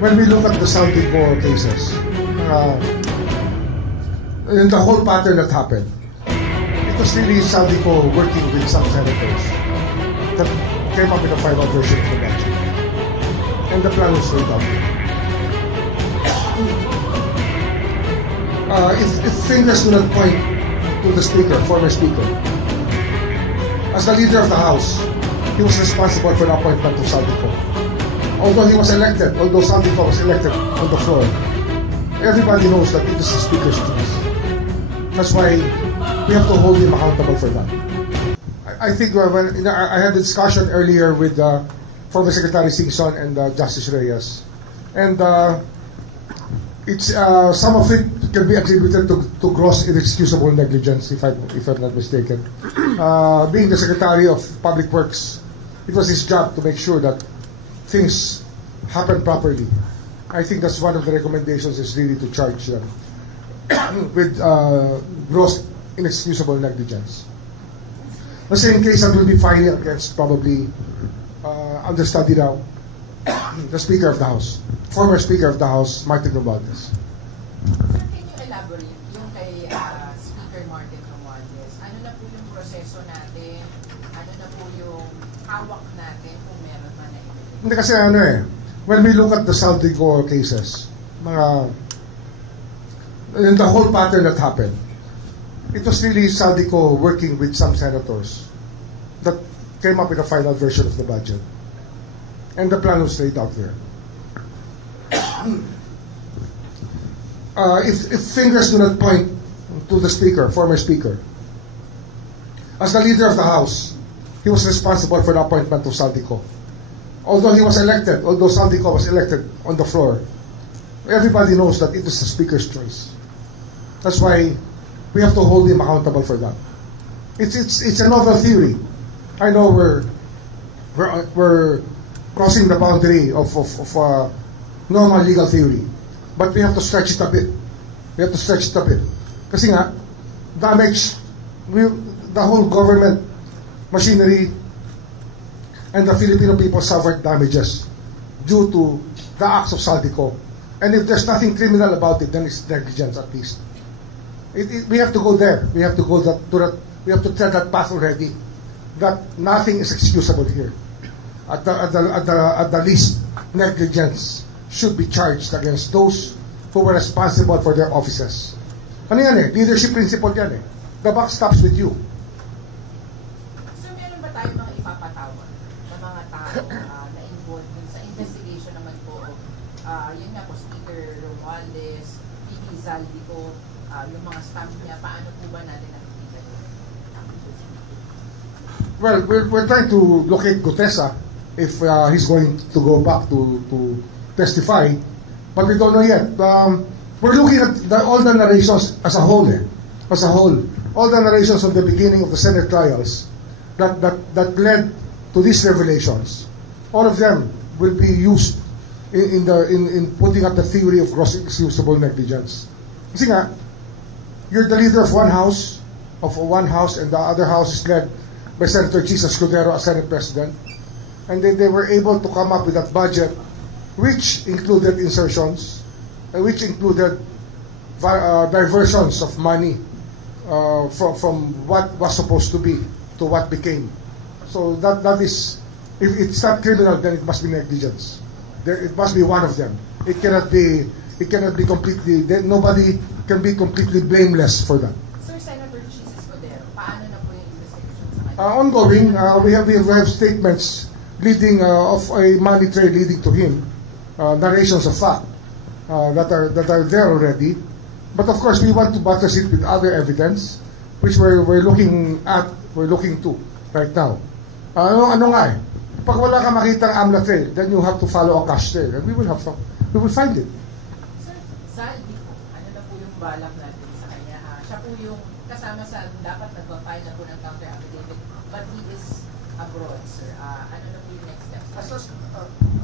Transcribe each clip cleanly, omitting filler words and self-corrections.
when we look at the Saldico cases, and the whole pattern that happened, it was really Saldico working with some senators that came up with a final version of the budget. And the plan was laid out. If fingers do not point to the speaker, former speaker, as the leader of the House, he was responsible for the appointment of Saldico. Although he was elected, although Saldico was elected on the floor, everybody knows that it is the speaker's choice. That's why we have to hold him accountable for that. I think when I had a discussion earlier with former Secretary Singson and Justice Reyes, and it's some of it can be attributed to gross inexcusable negligence, if I'm not mistaken. Being the Secretary of Public Works, it was his job to make sure that things happen properly. I think that's one of the recommendations, is really to charge them with gross inexcusable negligence. The same case that will be filing against, probably understudy now, the Speaker of the House, former Speaker of the House, Martin Romualdez. Sir, can you elaborate yung kay Speaker Martin Romualdez? Ano na po yung proseso natin? Ano na po yung hawak natin kung meron man na ito? Hindi kasi when we look at the Saldico cases, and the whole pattern that happened, it was really Saldico working with some senators that came up with a final version of the budget. And the plan was laid out there. If fingers do not point to the speaker, former speaker, as the leader of the House, he was responsible for the appointment of Saldico. Although he was elected, although Saldico was elected on the floor, everybody knows that it was the speaker's choice. That's why we have to hold him accountable for that. It's a novel theory. I know we're crossing the boundary of normal legal theory, but we have to stretch it a bit. We have to stretch it a bit. Kasi nga, the whole government machinery and the Filipino people suffered damages due to the acts of Saldico. And if there's nothing criminal about it, then it's negligence at least. We have to go there. We have to go we have to tread that path already. That nothing is excusable here. At the least, negligence should be charged against those who were responsible for their offices. Ano yan leadership principle yan The buck stops with you. So meron ba tayo mga ipapatawag na mga tao na involved sa investigation naman po? Yun nga po, Speaker Romualdez, VP Saldico, yung mga staff niya, paano po ba natin nakikita yun? Well, we're trying to locate Gutesa if he's going to go back to testify, but we don't know yet. We're looking at all the narrations as a whole. As a whole, all the narrations of the beginning of the Senate trials that led to these revelations, all of them will be used in putting up the theory of gross excusable negligence. Kasi nga, you're the leader of one house, and the other house is led by Senator Chis Escudero as Senate President, and they were able to come up with that budget, which included insertions, which included diversions of money from what was supposed to be to what became. So that is, if it's not criminal, then it must be negligence. It must be one of them. It cannot be completely. Nobody can be completely blameless for that. Sir, Senator Chis Escudero, paano na po yung investigation sa kanya? Ongoing, we have statements leading of a money trail leading to him, narrations of fact that are there already. But of course, we want to buttress it with other evidence, which we're looking to right now. Ano nga pag wala ka makitang AMLA trail, then you have to follow a cash trail, and we will find it. Sir, Saldico, ano na po yung balak natin sa kanya? Siya po yung kasama sa dapat nagpa-file na po ng counter affidavit, but he is abroad, sir. Ano na po yung next steps?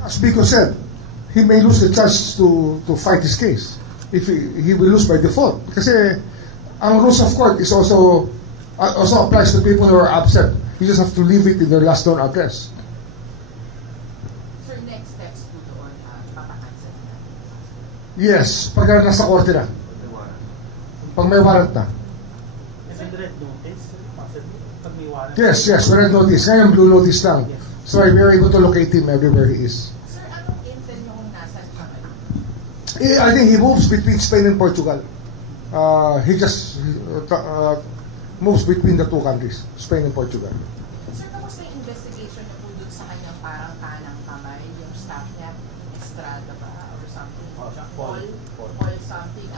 As Biko said, he may lose the chance to fight his case. If he will lose by default. Kasi ang rules of court is also applies to people who are absent. You just have to leave it in their last known address. Sir, next steps po doon, papakancel na. Yes, pag nasa korte na. Pag may warrant na. Is it red notice? Possibly? Pag may warrant? Yes, red notice. Ngayon, blue notice lang. So we are able to locate him everywhere he is. Sir, anong intel noong nasa siya ngayon? I think he moves between Spain and Portugal. He just moves between the two countries, Spain and Portugal. Sir, tapos may investigation na po dun sa kanyang parang kanang kamay, yung staff niya, Estrada ba, or something? Paul something.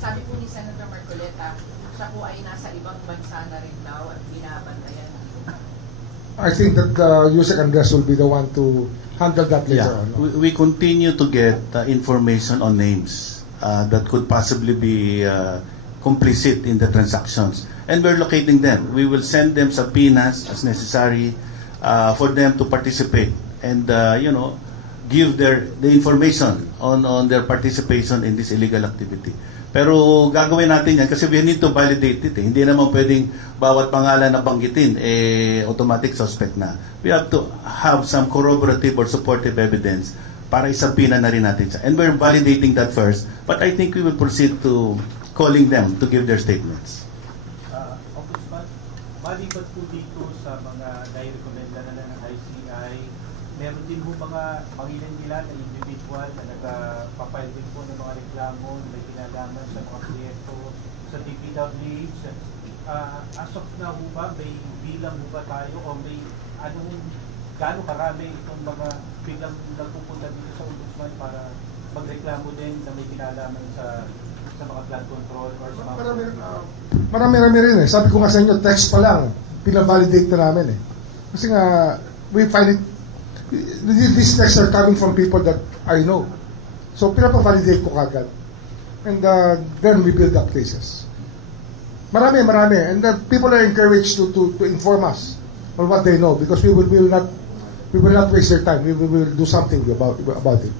Sabi po ni Senator Marcoleta, siya po ay nasa ibang bansa na rin daw at binabantayan. I think that Yusek Andres will be the one to handle that later on. We continue to get information on names that could possibly be complicit in the transactions. And we're locating them. We will send them subpoenas as necessary for them to participate and, give the information on their participation in this illegal activity. Pero gagawin natin yan kasi we need to validate it. Hindi naman pwedeng bawat pangalan na banggitin, automatic suspect na. We have to have some corroborative or supportive evidence para isabina na rin natin siya. And we're validating that first. But I think we will proceed to calling them to give their statements. Ombudsman, maliban po dito sa mga nai-recommenda na ng ICI, meron din po mga mangilan-ilan na individual na nagpapile din po ng mga reklamo na may kinalaman sa mga proyekto sa DPWH. As of now ba, may bilang ba tayo o may gaano karami itong mga bilang nagpupunta dito sa Ombudsman para magreklamo din na may kinalaman sa mga flood control or sa mga... Marami rin eh. Sabi ko nga sa inyo, text pa lang, pinavalidate na namin eh. Kasi nga, we find it, these texts are coming from people that I know. So, pinapavalidate ko kagad. And then we build up cases. Marami. And people are encouraged to inform us on what they know because we will not waste their time. We will do something about it.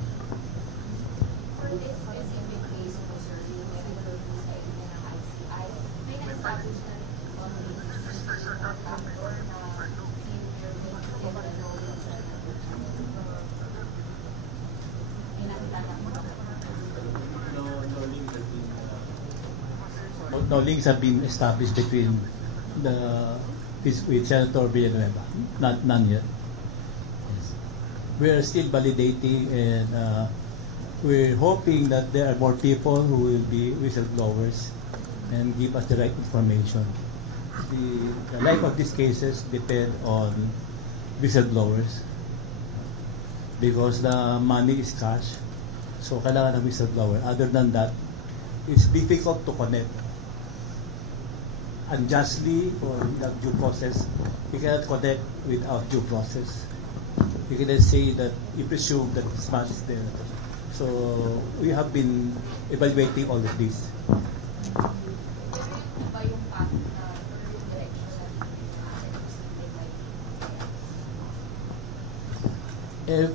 For this specific case po, sir, yung medical visa ng ICI, may na-establish na rin on the factor na senior no links have been established between with Senator Villanueva. None yet. Yes. We are still validating and we're hoping that there are more people who will be whistleblowers and give us the right information. The life of these cases depend on whistleblowers because the money is cash. So kailangan ng whistleblower. Other than that, it's difficult to connect unjustly or without due process. You cannot connect without due process. You cannot say that you presume that this man is there. So we have been evaluating all of this.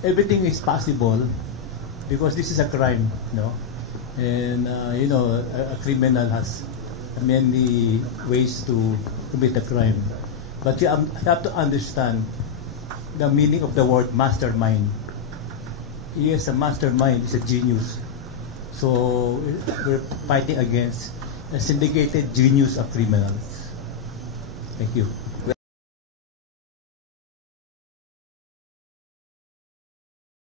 Everything is possible because this is a crime, no? And a criminal has many ways to commit a crime. But you have to understand the meaning of the word mastermind. He is a mastermind, he's a genius. So we're fighting against a syndicated genius of criminals. Thank you.